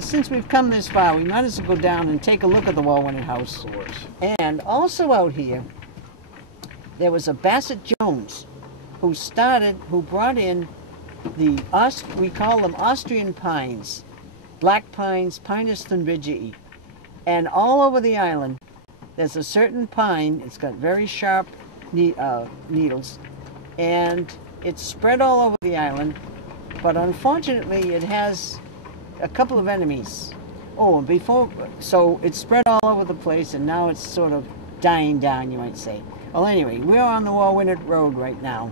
since we've come this far, we might as well go down and take a look at the Wall-Winnet House. Of course. And also out here, there was a Bassett Jones who brought in we call them Austrian pines, black pines, Pinus thunbergii. And all over the island, there's a certain pine, it's got very sharp needles, and it's spread all over the island, but unfortunately it has a couple of enemies. Oh, so it's spread all over the place, and now it's sort of dying down, you might say. Well, anyway, we're on the Wall-Winnet Road right now,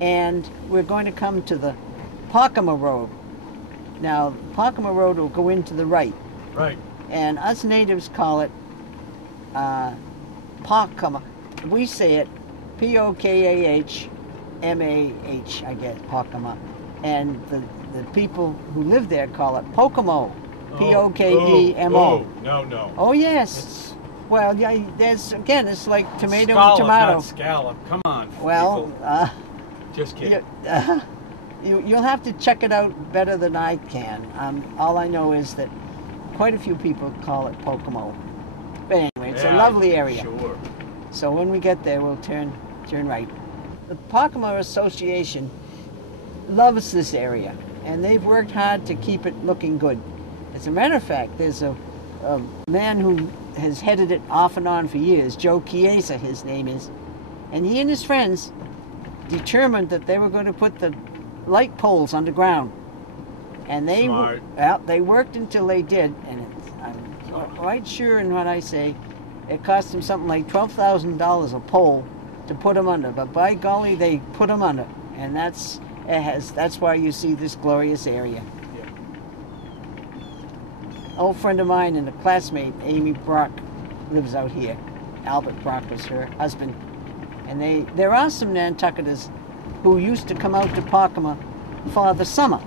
and we're going to come to the Pockama Road. Now, Pockama Road will go into the right. Right. And us natives call it Pockama. We say it P-O-K-A-H-M-A-H, I guess, Pockama. And the people who live there call it Pocomo. P-O-K-E-M-O. Oh, no. Oh, yes. Well, yeah, again, it's like tomato Scallop, and tomato. not scallop. Come on. Well, just kidding. You'll have to check it out better than I can. All I know is that quite a few people call it Pocomo. But anyway, it's a lovely area. Sure. So when we get there, we'll turn right. The Pockama Association loves this area, and they've worked hard to keep it looking good. As a matter of fact, there's a man who has headed it off and on for years, Joe Chiesa, his name is, and he and his friends determined that they were going to put the light poles underground. And they worked until they did, and I'm quite sure in what I say, it cost them something like $12,000 a pole to put them under. But by golly, they put them under, and that's why you see this glorious area. Yeah. Old friend of mine and a classmate, Amy Brock, lives out here. Albert Brock was her husband, and there are some Nantucketers who used to come out to Pockama for the summer.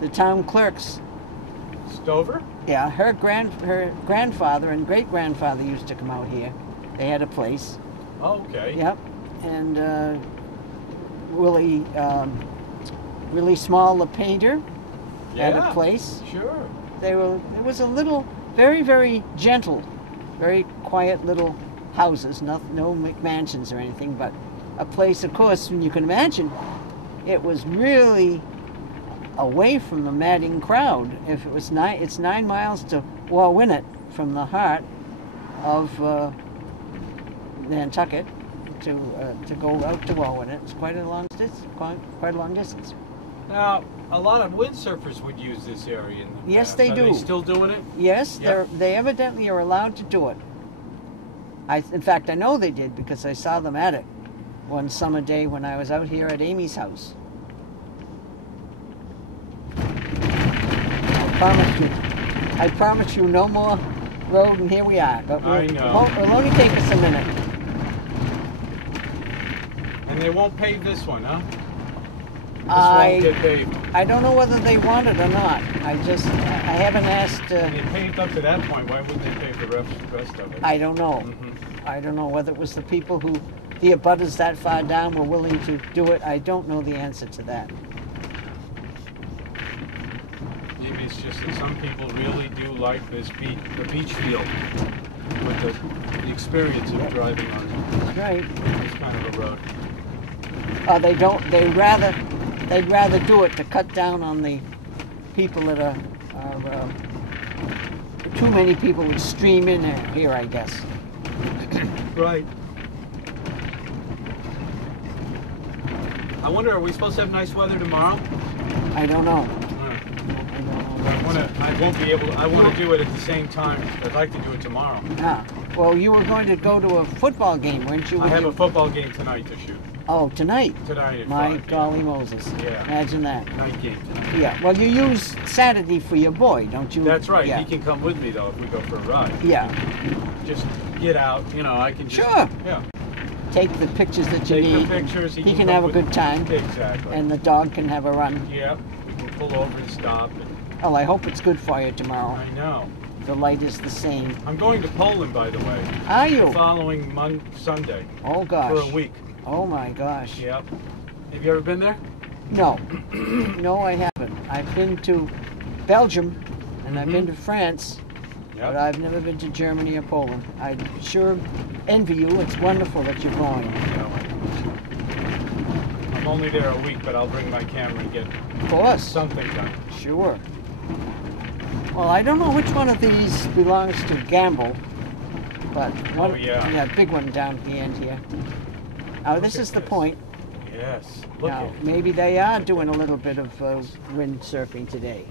The town clerks. Stover? Yeah, her grandfather and great-grandfather used to come out here. They had a place. Oh, okay. Yep. And Willie Small, the painter, had a place. Sure. It was a little, very, very gentle, very quiet little houses, no McMansions or anything, but a place, of course, when you can imagine, it was really away from the madding crowd. If it was it's 9 miles to Wall-Winnet from the heart of Nantucket to go out to Wall-Winnet. It's quite a long distance. Now, a lot of windsurfers would use this area in the Yes, past. they do. Are they still doing it? Yes, Yep. they evidently are allowed to do it. In fact, I know they did because I saw them at it one summer day when I was out here at Amy's house. I promise you no more road, and here we are. But I know. It'll only take us a minute. And they won't pave this one, huh? This I won't get paved. I don't know whether they want it or not. I haven't asked. They paved up to that point. Why wouldn't they pave the rest of it? I don't know. Mm-hmm. I don't know whether it was the people the abutters that far down were willing to do it. I don't know the answer to that. Maybe it's just that some people really do like the beach feel with the experience of driving on That's right. this kind of a road. They don't. They'd rather do it to cut down on the people that are too many people would stream in here, I guess. Right. I wonder, are we supposed to have nice weather tomorrow? I don't know. I want to do it at the same time. I'd like to do it tomorrow. Ah, well, you were going to go to a football game, weren't you? I have a football game tonight to shoot. Oh, tonight? Tonight at My 5, golly Moses. Yeah. Imagine that. Night game tonight. Yeah, well, you use Saturday for your boy, don't you? That's right. Yeah. He can come with me, though, if we go for a ride. Yeah. Just get out, I can just... Sure. Yeah. Take the pictures that you Take need. the pictures. He can have a good time. Exactly. And the dog can have a run. Yep. We can pull over and stop. Well, I hope it's good for you tomorrow. I know. The light is the same. I'm going to Poland, by the way. Are you? The following Sunday. Oh, gosh. For a week. Oh, my gosh. Yep. Have you ever been there? No. No, I haven't. I've been to Belgium and I've been to France, but I've never been to Germany or Poland. I sure envy you. It's wonderful that you're going. I'm only there a week, but I'll bring my camera and get something done. Sure. Well, I don't know which one of these belongs to Gamble, but one, yeah, big one down the end here. Now this is the point. Yes. Look now maybe they are doing a little bit of windsurfing today.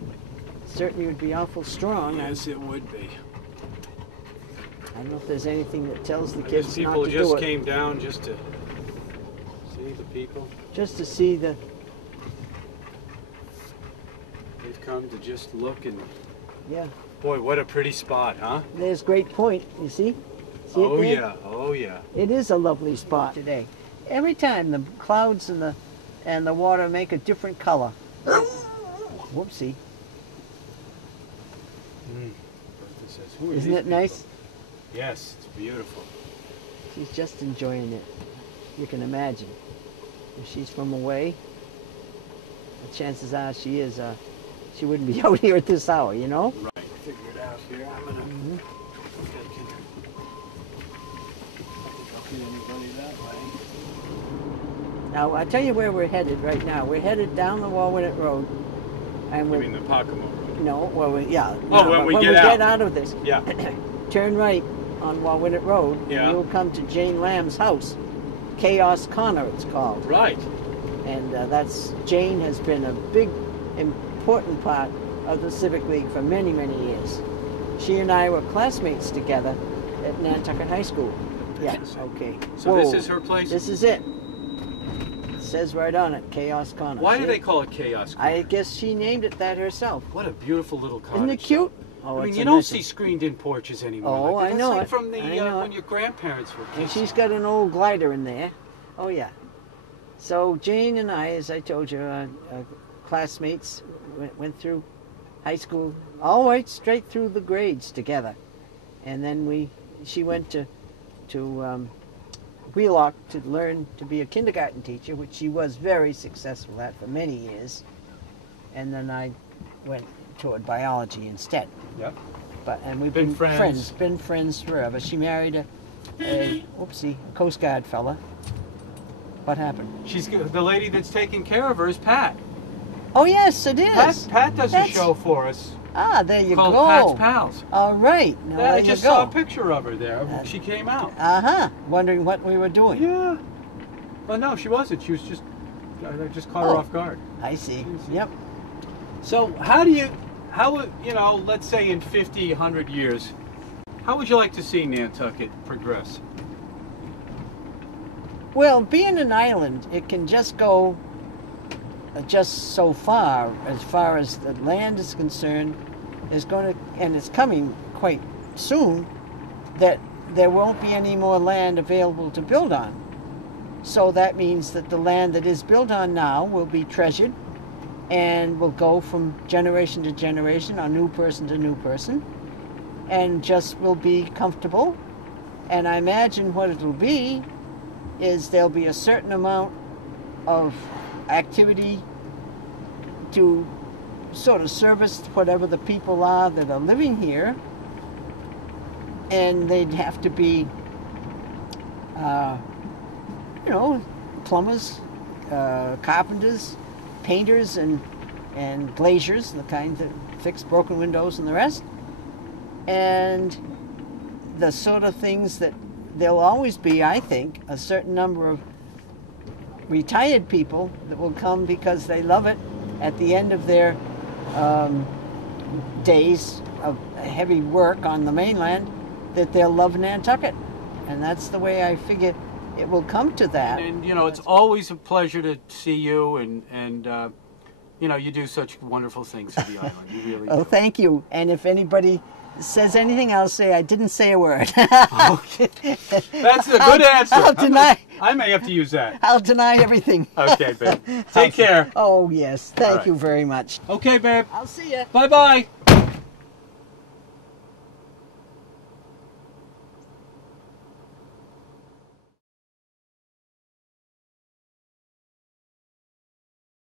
Certainly would be awful strong. Yes, it would be. I don't know if there's anything that tells the kids not to do it. People just came down just to see the people. Just to see the... They've come to just look and... Yeah. Boy, what a pretty spot, huh? There's Great Point, you see? See oh, it there? Yeah. Oh, yeah. It is a lovely spot today. Every time the clouds and the water make a different color. Whoopsie. Isn't it nice? Yes, it's beautiful. She's just enjoying it. You can imagine. If she's from away, the chances are she is. She wouldn't be out here at this hour, you know? Right. Figure it out here. I'm gonna. I think I'll get anybody that way. Now I tell you where we're headed right now. We're headed down the Wawinut Road, and we're. You mean the Pocomo Road? No, well, when we get out of this, yeah. turn right on Wawinut Road, and you'll come to Jane Lamb's house. Chaos Corner, it's called. Right. And that's Jane has been a big, important part of the Civic League for many, many years. She and I were classmates together at Nantucket High School. Yeah. Okay. So this is her place. This is it. It says right on it, Chaos Corner. Why do they call it Chaos Corner? I guess she named it that herself. What a beautiful little cottage. Isn't it cute? Oh, I mean, you don't see screened-in porches anymore. Oh, like I know like it. from the when your grandparents were kids. And she's got an old glider in there. Oh yeah. So Jane and I, as I told you, classmates, went through high school all the way straight through the grades together, and then she went to Wheelock to learn to be a kindergarten teacher, which she was very successful at for many years, and then I went toward biology instead. Yep. And we've been friends forever. She married a Coast Guard fella. What happened? She's the lady that's taking care of her is Pat. Oh yes, it is. Pat does a show for us. Ah, there you called go. Pat's Pals. All right. Now I just saw a picture of her there. She came out. Wondering what we were doing. Yeah. Well, no, she wasn't. She was just. I just caught her off guard. I see. Yep. So let's say in 50, 100 years, how would you like to see Nantucket progress? Well, being an island, it can just go so far as the land is concerned. And it's coming quite soon, that there won't be any more land available to build on. So that means that the land that is built on now will be treasured and will go from generation to generation, or new person to new person, and just will be comfortable. And I imagine what it'll be is there'll be a certain amount of activity to sort of service whatever the people are that are living here, and they'd have to be plumbers, carpenters, painters, and glaziers, the kind that fix broken windows and the rest, and the sort of things that there'll always be, I think, a certain number of retired people that will come because they love it at the end of their days of heavy work on the mainland, that they'll love Nantucket. And that's the way I figure it will come to that. And it's always a pleasure to see you, and you do such wonderful things for the island. You really do. Thank you. And if anybody says anything, I'll say I didn't say a word. Okay. That's a good answer. I'll deny. I may have to use that. I'll deny everything. Okay, babe. Take care. Oh, yes. Thank you very much. Okay, babe. I'll see you. Bye-bye.